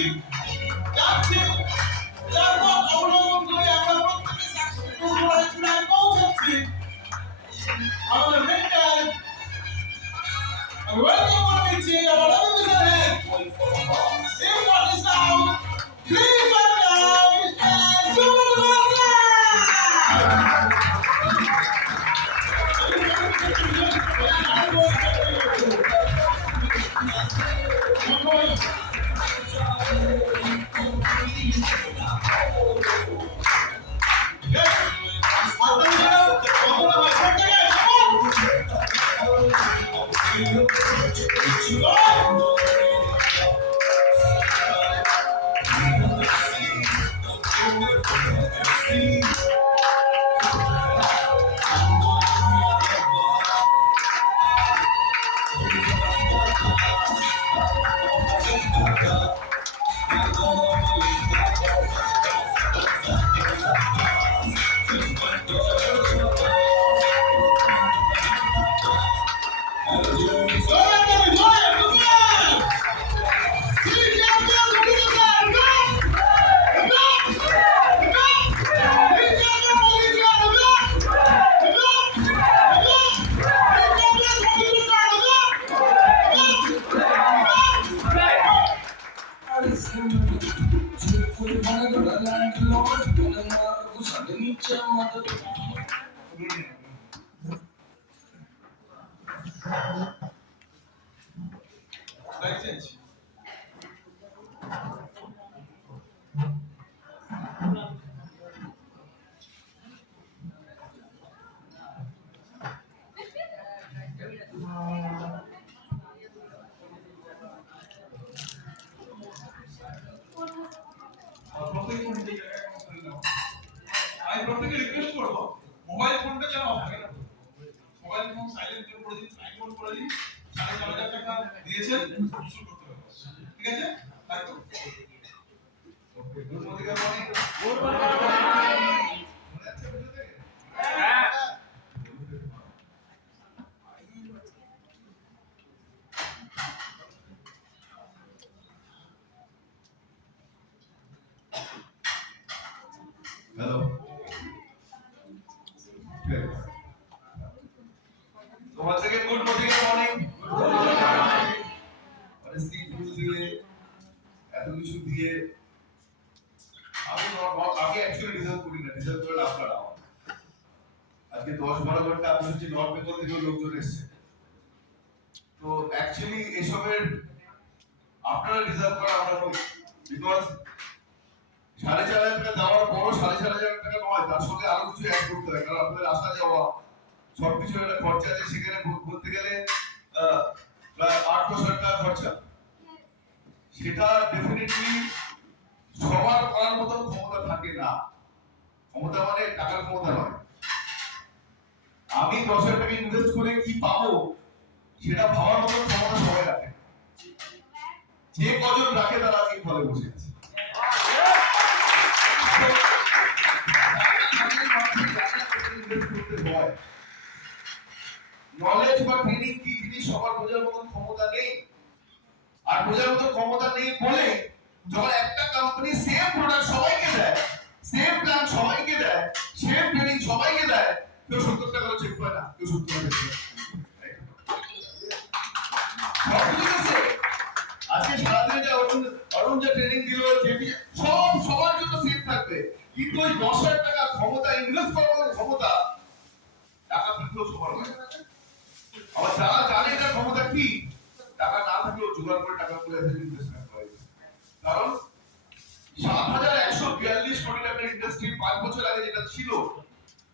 যাচ্ছি যাচ্ছি তারপর অবলম্বন করে আমরা প্রত্যেকে সাকসেসফুল চূড়ায় পৌঁছাচ্ছি আমাদের মেন্টাল welcome করে দিচ্ছি our officer head in what is now please welcome Mr. Subal license আমি প্রত্যেককে রিকোয়েস্ট করব মোবাইল ফোনটা যেন অফ থাকে মোবাইল ফোন সাইলেন্ট করে দিন সাইলেন্ট মোড করে দিন 4,500 টাকা দিয়েছেন শুরু করতে হবে ঠিক আছে তাই তো okay good morning good morning হ্যাঁ Hello. Okay. So once again, good morning. Good morning. Honestly, ফুল দিয়ে এত কিছু দিয়ে আমি আগে অ্যাকচুয়ালি ডিজার্ভ করি না, ডিজার্ভ করে আপনারা আজকে 10-12 ঘন্টা আমি শুনছি নর্থ বেঙ্গল থেকে লোকজন এসেছে তো অ্যাকচুয়ালি এসবের আপনারা ডিজার্ভ করা আমরা নই বিকজ 4,500 টাকা দেওয়ার পরও 4,500 টাকা নয় তার সঙ্গে আরো কিছু অ্যাড করতে হয় কারণ আপনাদের আসা যাওয়া সবকিছু একটা খরচা আছে সেখানে বলতে গেলে প্রায় 8-10 টাকা খরচা সেটা ডেফিনেটলি সবার করার মতো ক্ষমতা থাকে না ক্ষমতা মানে টাকার ক্ষমতা নয় আমি 10,000 টাকা ইনভেস্ট করে কি পাবো সেটা ভাবার মতো ক্ষমতা সবাই রাখে যে কজন রাখে তারা আজকে ফলে বসে আছে নলেজ বা ট্রেনিং কি জিনিস সবার বোঝার মতো ক্ষমতা নেই আর বোঝার মতো ক্ষমতা নেই বলে যখন একটা কোম্পানি সেম প্রোডাক্ট সবাইকে দেয় সেম প্ল্যান সবাইকে দেয় সেম ট্রেনিং সবাইকে দেয় কেউ 70 টাকা চেক পায় না কেউ 70 টাকা চেক আজকে সারাদিনে যে অরুণ যে ট্রেনিং দিল যেটি সব সবার জন্য সেম থাকবে কিন্তু ওই 10,000 টাকা ক্ষমতা ইনভেস্ট করার ক্ষমতা টাকা থাকলেও সবার হয় আবার যারা জানে এটা ক্ষমতা কি টাকা না থাকলেও জোগাড় করে টাকা করে ইনভেস্টমেন্ট করে কারণ 7,142 কোটি টাকার ইন্ডাস্ট্রি 5 বছর আগে যেটা ছিল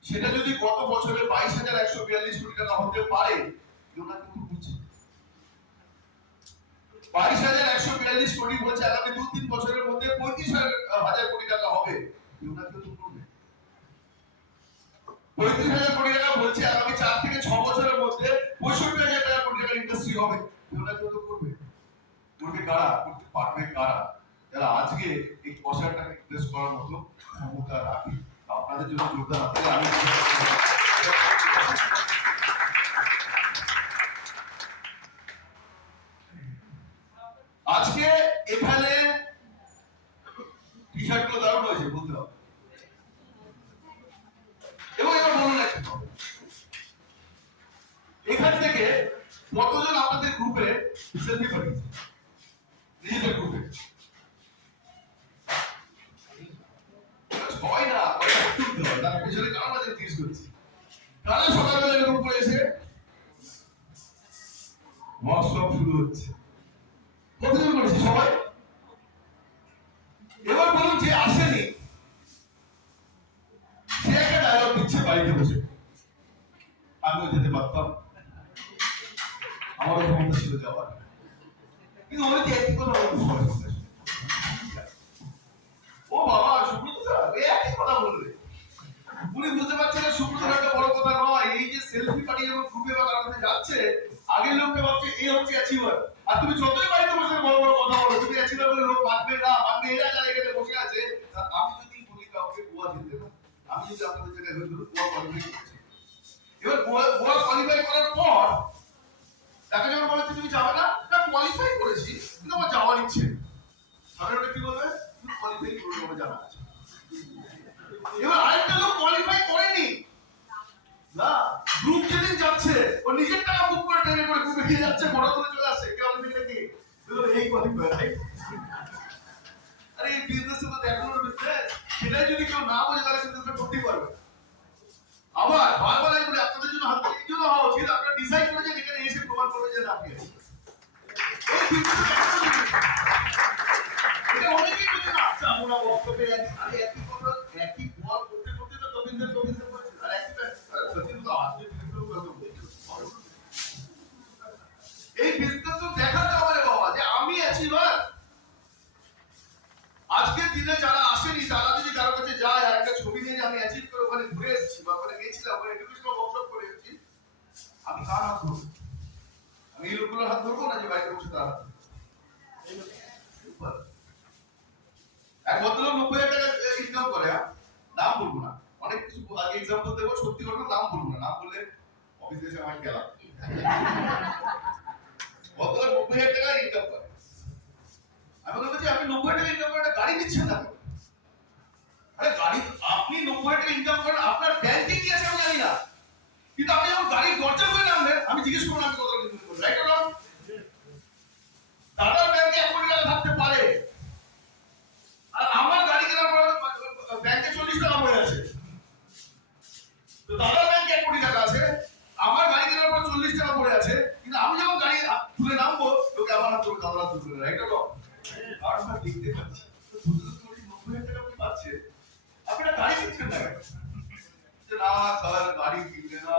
সেটা যদি গত বছরে 22,142 কোটি টাকা হতে পারে কেউ না কিন্তু বুঝছে 22,142 কোটি বলছে আগামী 2-3 বছরের মধ্যে 35,000 কোটি টাকা হবে কেউ না কেউ তো করবে 35,000 কোটি টাকা বলছে আগামী 4 থেকে 6 বছরের মধ্যে 65,000 কোটি টাকার ইন্ডাস্ট্রি হবে কেউ না কেউ তো করবে করবে কারা করতে পারবে কারা যারা আজকে এই 10,000 টাকা ইনভেস্ট করার মতো ক্ষমতা রাখে আপনাদের জন্য যোগদান আপনাদের আমি আজকে এখানে এখান থেকে কতজন আপনাদের গ্রুপে সেলফি পাঠিয়েছে নিজেদের গ্রুপে? হয় না, তার পেছনে কারণ আছে জিজ্ঞেস করছি। কারা সকালবেলা এরকম করে এসে ওয়ার্কশপ শুরু হচ্ছে? কতজন করেছে? সবাই? এবার বলুন যে আসেনি সে একটা ডায়লগ দিচ্ছে বাড়িতে বসে, আমিও যেতে পারতাম, আমারও ক্ষমতা ছিল যাওয়ার, কিন্তু আমি তো একই কথা বলবো। ও বাবা, সুব্রত স্যার একই কথা বলবে। উনি বুঝতে পারছেন না সুব্রত একটা বড় কথা নয়, এই যে সেলফি পাঠিয়ে যখন গ্রুপে বা কারোর কাছে যাচ্ছে, আগের লোককে ভাবছে এই হচ্ছে অ্যাচিভার। আর তুমি যতই বাড়িতে বসে বড় বড় কথা বলো, তুমি অ্যাচিভার বলে লোক মানবে না, মানবে এরা যারা এখানে বসে আছে। আমি যদি বলি কাউকে গোয়া যেতে না, আমি যদি আপনাদের জায়গায় হয়ে ধরুন গোয়া কোয়ালিফাই করেছি, এবার গোয়া কোয়ালিফাই করার পর তাকে যখন বলেছে তুমি যাবে না, না কোয়ালিফাই করেছি কিন্তু আমার যাওয়ার ইচ্ছে, তাহলে ওটা কি বলবে? তুমি কোয়ালিফাই করে যাবে, জানা আছে। এবার আরেকটা লোক কোয়ালিফাই করেনি না, গ্রুপ যেদিন যাচ্ছে ও নিজের টাকা বুক করে ট্রেনে করে গ্রুপে গিয়ে যাচ্ছে, বড় করে চলে আসছে, কে কোয়ালিফাই কি এই কোয়ালিফাই, রাইট? আরে এই বিজনেস তো দেখানোর বিজনেস, সেটাই যদি কেউ না বোঝে তাহলে বিজনেসটা করতেই পারবে। আবার বারবার আমি বলি আপনাদের জন্য হাত এই জন্য হওয়া উচিত, আপনারা ডিসাইড করে যে এখানে এসে প্রমাণ করবে যে না আপনি এই বিজনেস এটা অনেকেই বুঝে না। আচ্ছা আমরা বক্তব্যে আরে একই কথা একই বল করতে করতে তো গোবিন্দের বলছে আর একই সত্যি তো আজকে বিজনেস করতে এই বিজনেস তো দেখাতে হবে বাবা যে আমি অ্যাচিভার। আজকের দিনে যারা আসেনি তারা যদি কারো কাছে যায় আর একটা ছবি নিয়ে আমি অ্যাচিভ করে ওখানে ঘুরে এসেছি বা ওখানে গেছিলাম, ওখানে এডুকেশনাল ওয়ার্কশপ করে এসেছি, আমি কার হাত ধরবো? আমি এই লোকগুলোর হাত ধরবো না যে বাড়িতে বসে তার হাত? এক ভদ্রলোক 90,000 টাকা ইনকাম করে, নাম বলবো না, অনেক কিছু আগে এক্সাম্পল দেবো, সত্যি কথা নাম বলবো না, নাম বললে অফিসে এসে আমায় গেলাম। ভদ্রলোক 90,000 টাকা ইনকাম করে, আমি বলবো যে আপনি 90,000 টাকা ইনকাম করে একটা গাড়ি দিচ্ছেন না? আরে গাড়ি আপনি 90,000 টাকা ইনকাম করেন, আপনার ব্যাংকে কি আছে আমি জানি না, কিন্তু আপনি যখন গাড়ির দরজা খুলে নামবেন আমি জিজ্ঞেস করবো আমি কত টাকা ইনকাম করি, রাইট অর রং? দাদার ব্যাংকে 1 কোটি টাকা থাকতে পারে আর আমার গাড়ি কেনার পর ব্যাংকে 40 টাকা পড়ে আছে। তো দাদার ব্যাংকে 1 কোটি টাকা আছে, আমার গাড়ি কেনার পর 40 টাকা পড়ে আছে, কিন্তু আমি যখন গাড়ি খুলে নামবো লোকে আমার হাত ধরে দাদার হাত ধরে, রাইট অর রং? আর আমরা দেখতে পাচ্ছি তো 90,000 টাকা আপনি পাচ্ছে, আপনারা গাড়ি কিনছেন না কেন? যে না স্যার গাড়ি কিনলে না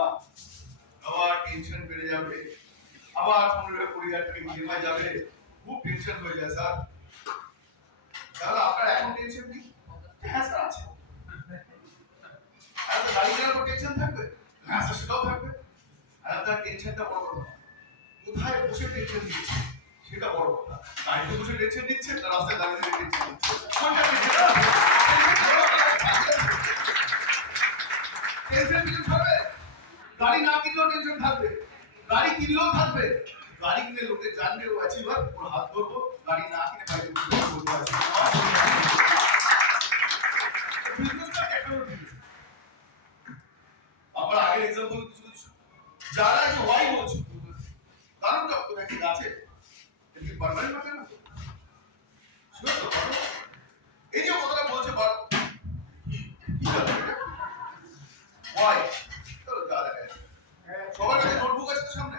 আবার টেনশন বেড়ে যাবে, আবার 15-20,000 টাকা ইএমআই যাবে, খুব টেনশন হয়ে যায় স্যার। তাহলে আপনার এখন টেনশন কি? হ্যাঁ স্যার আছে। আর তো গাড়ি কেনার পর টেনশন থাকবে? হ্যাঁ স্যার সেটাও থাকবে। আর আপনার টেনশনটা বড় কথা, কোথায় বসে টেনশন দিচ্ছে সেটা বড় কথা। গাড়িতে বসে টেনশন দিচ্ছে না রাস্তায় দাঁড়িয়ে টেনশন দিচ্ছে, কোনটা টেনশন? টেনশন কিছু থাকবে, গাড়ি না কিনলেও টেনশন থাকবে, গাড়ি কিনলেও থাকবে। গাড়ি কিনে লোকে জানবে ও অ্যাচিভার, ওর হাত ধরবো, গাড়ি না কিনে বাইরে বসে আছে। বিজনেসটা দেখানোর বিজনেস। আমরা আগের এক্সাম্পল কিছু যারা এই ওয়াই বলছো কারণটা কোথায় কি আছে? এটা পারমানেন্ট হবে না? শুনো তো এই যে কথাটা বলছে বার ওয়াই চলো যা দেখা যাচ্ছে। সবার কাছে নোটবুক আছে তো সামনে?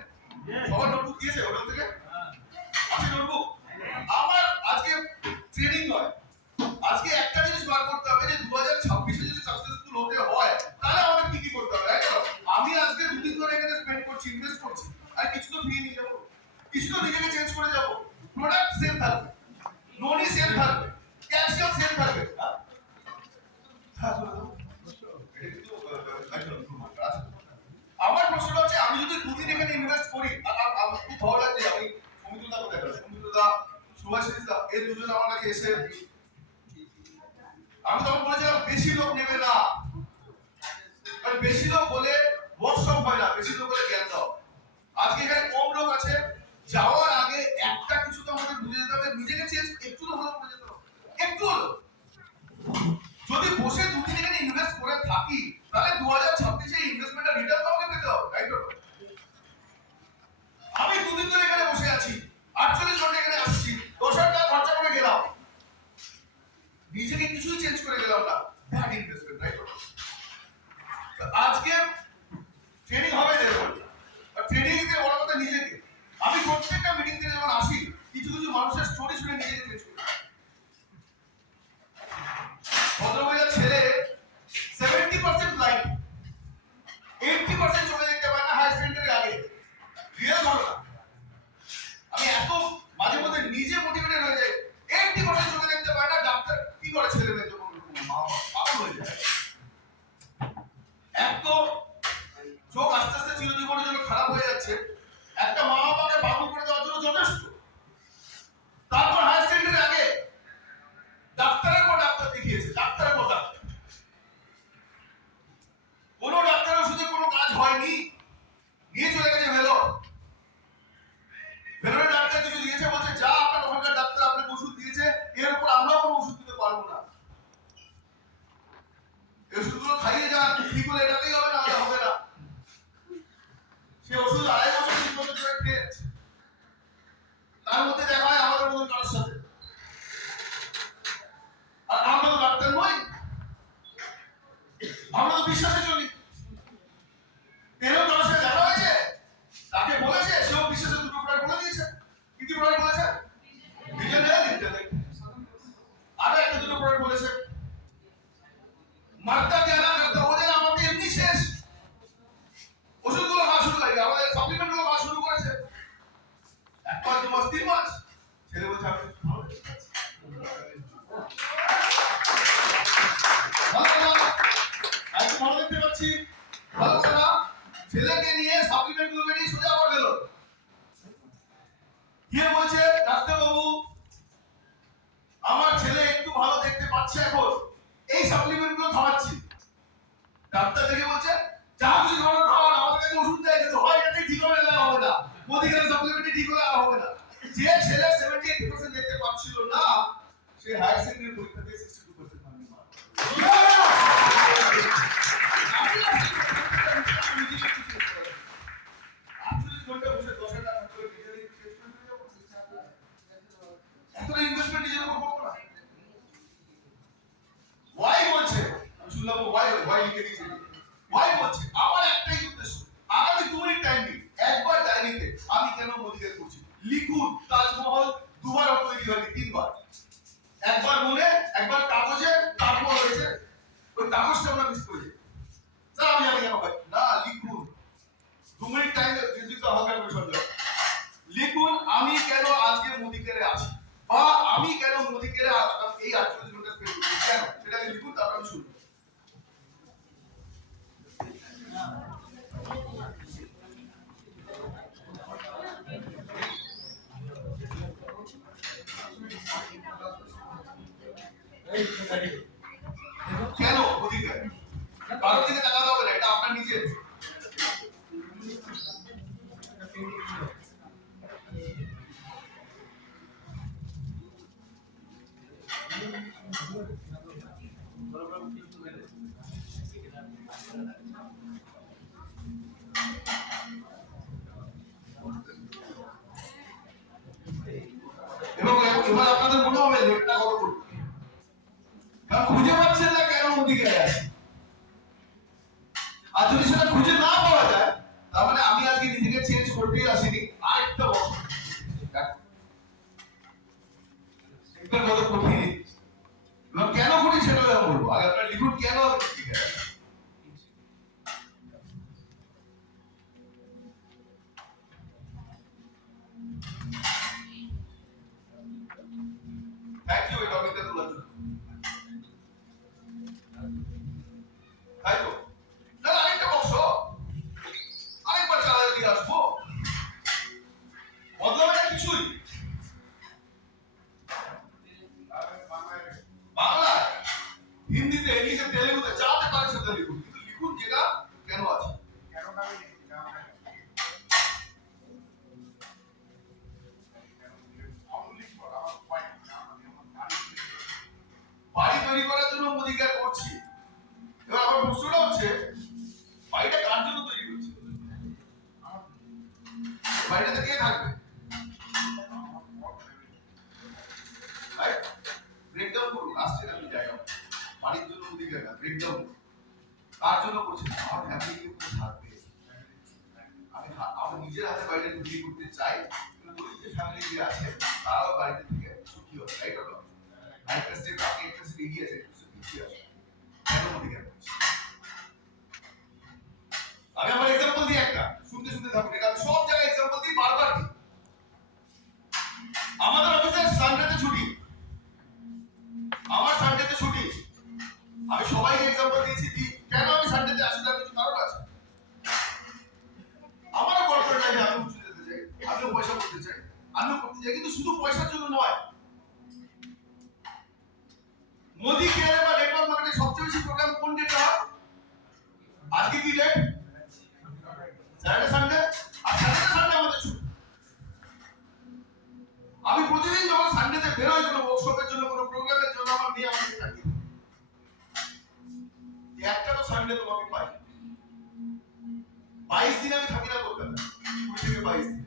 সবার নোটবুক দিয়েছে ওখান থেকে? আছে নোটবুক? আমার আজকে ট্রেনিং নয়, আজকে একটা জিনিস বার করতে হবে যে 2026 যদি সাকসেসফুল হতে হয় তাহলে আমাদের কি কি করতে হবে, রাইট? আমি আজকে দুদিন ধরে এখানে স্পেন্ড করছি, ইনভেস্ট করছি, আর কিছু তো ফ্রি নিয়ে যাবো, কিছু তো নিজেকে চেঞ্জ করে যাবো, প্রোডাক্ট সেম থাকবে, ননি সেম থাকবে, ক্যালসিয়াম সেম থাকবে। আমার প্রশ্নটা হচ্ছে আমি যদি দুদিন এখানে ইনভেস্ট করি, আর আমার খুব ভালো লাগছে, আমি সমিতুদা কোথায় গেল, সমিতুদা সুভাষিসদা এই দুজন আমার কাছে এসে আমি তখন বলেছিলাম বেশি লোক নেবে না, কারণ বেশি লোক হলে ওয়ার্কশপ হয় না, বেশি লোক হলে জ্ঞান দাও। আজকে এখানে কম লোক আছে, যাওয়ার আগে একটা কিছু তো আমাদের বুঝে যেতে হবে, নিজেকে চেঞ্জ একটু হলেও করে যেতে হবে, একটু হলেও। যদি বসে দুদিন এখানে ইনভেস্ট করে থাকি তাহলে 2026 এ ইনভেস্টমেন্টের রিটার্ন আমাকে পেতে হবে, রাইট? হয়ে যাচ্ছে, একটা মা বাবাকে বাবু করে দেওয়ার জন্য যথেষ্ট। তারপর হায়ার সেকেন্ডারি আগে ডাক্তারের পর ডাক্তার দেখিয়েছে, ডাক্তারের পর ডাক্তার। কোন ডাক্তারের ওষুধে কোনো কাজ হয়নি, নিয়ে চলে গেছে ভেলোর। ভেলোরের ডাক্তার কিছু দিয়েছে, বলছে যা আপনার ওখানকার ডাক্তার আপনাকে ওষুধ দিয়েছে, এর উপর আমরাও কোনো ওষুধ দিতে পারবো না। এই ওষুধগুলো খাইয়ে যান, ঠিক হলে এটাতেই হবে, না হবে না। সে ওষুধ 2.5 বছর 3 বছর ধরে খেয়েছে। তার মধ্যে দেখা হয় আমাদের মতন কারোর সাথে। আর আমরা তো ডাক্তার নই, আমরা তো বিশ্বাসে চলি। এরকম কারোর সাথে দেখা হয়েছে, তাকে বলেছে, সেও বিশ্বাসে দুটো প্রোডাক্ট বলে দিয়েছে। কি কি প্রোডাক্ট বলেছে? Vision health internet. আর একটা দুটো প্রোডাক্ট বলেছে, মার্তা কেনা করতে ওদের আমাকে এমনি শেষ। ওষুধগুলো খাওয়া শুরু করে, আমাদের সাপ্লিমেন্টগুলো খাওয়া শুরু করেছে। 1 মাস 2 মাস 3 মাস ছেলে বলছে আমি ভালো দেখতে পাচ্ছি, ভালো কথা। ছেলেকে নিয়ে সাপ্লিমেন্টগুলো নিয়ে সোজা আবার গেল, গিয়ে বলছে ডাক্তারবাবু আমার ছেলে একটু ভালো দেখতে পাচ্ছে, এখন এই সাপ্লিমেন্টগুলো খাওয়াচ্ছি। ডাক্তার দেখে বলছে যা কিছু খাওয়ানো খাওয়ান, আমাদের কাছে ওষুধ দেয় কিন্তু হয় এটাই ঠিক হবে না, হবে না মোদিকের সাপ্লিমেন্টই ঠিক হলে আর হবে না। যে ছেলে 70-80% দেখতে পাচ্ছিল না, সে হায়ার সেকেন্ডারি পরীক্ষাতে 62% নাম্বার মার্ক। ইনভেস্টমেন্ট নিজের উপর করবো না। ওয়াই বলছে, আমি শুনলাম ওয়াই লিখে দিয়েছে। ওয়াই বলছে আমার একটাই উদ্দেশ্য, আগামী 2 মিনিট টাইম দিন, একবার ডায়েরিতে আমি কেন মোদিকে করছি লিখুন। তাজমহল 2 বার তৈরি হয়নি, 3 বার। একবার মনে, একবার কাগজে, তারপর হয়েছে ওই কাগজটা আমরা মিস করেছি। স্যার আমি জানি কেন ভাই না, লিখুন। 2 মিনিট টাইম দিতে হবে না সন্দেহ। লিখুন আমি কেন আজকে মোদিকেরে আছি, বা আমি কেন মোদিকেরে এই 48 ঘন্টা স্পেন্ড করছি কেন, সেটাকে লিখুন। তারপর আমি শুনবো। কেন মোদিকে কারোর দিকে তাকাতে হবে না, এটা আপনার নিজের। এবং এবার আপনাদের মনে হবে লেটটা কত করব, কারণ খুঁজে পাচ্ছেন না কেন মোদিকে আছে। আর যদি সেটা খুঁজে না পাওয়া যায়, তার মানে আমি আজকে নিজেকে চেঞ্জ করতেই আসিনি, আরেকটা বছর দেখবেন কত কঠিন। এবং কেন কঠিন সেটা আমি বলবো, আগে আপনারা লিখুন কেন আমি মোদিকে আছি। থ্যাংক ইউ এই টপিকটা তোলার জন্য। তাই তো না, আরেকটা বক্স আরেকবার চালাতে দিয়ে আসবো, বদলাবে কিছুই। বাংলা, হিন্দিতে, ইংলিশে, তেলেগুতে যাতে পারে সেটা লিখুন, কিন্তু লিখুন যেটা কেন আছে। বাড়ি তৈরি করার জন্য মোদিকে করছি। এবার আমার প্রশ্নটা হচ্ছে বাড়িটা কার জন্য তৈরি করছি, বাড়িটাতে কে থাকবে? ব্রেকডাউন করুন, আসছে না জায়গা বাড়ির জন্য মোদিকে ব্রেকডাউন কার জন্য করছি, আমার ফ্যামিলি থাকবে। আমি নিজের হাতে বাড়িটা তৈরি করতে চাই, কিন্তু যে ফ্যামিলি যে আছে তারাও বাড়িতে থেকে সুখী হবে, রাইট অর নট? একটা স্টেপ আগে, একটা স্টেপ এগিয়ে আছে, একটু পিছিয়ে আছে। কেন মোদিকে করছি? আমি আমার এক্সাম্পল দিই, একটা শুনতে শুনতে থাকুন, এটা আমি সব জায়গায় এক্সাম্পল দিই, বারবার দিই। আমাদের অফিসে সানডেতে ছুটি, আমার সানডেতে ছুটি। আমি সবাইকে এক্সাম্পল দিয়েছি, কেন আমি সানডেতে আসি, তার কিছু কারণ আছে। আমারও করতে চাই, কিন্তু শুধু পয়সার জন্য নয়। মোদি কেয়ারে বা নেটওয়ার্ক মার্কেটে সবচেয়ে বেশি প্রোগ্রাম কোন ডেটে হয়? আজকে কি ডেট? Saturday Sunday. আর স্যাটারডে সানডে আমাদের ছুটি। আমি প্রতিদিন যখন সানডেতে বেরোই কোনো ওয়ার্কশপের জন্য, কোনো প্রোগ্রামের জন্য, আমার মেয়ে আমাকে ডাকে, একটা তো সানডে তোমাকে পাই। 22 দিন আমি থাকি না কলকাতা, 20 থেকে 22 দিন।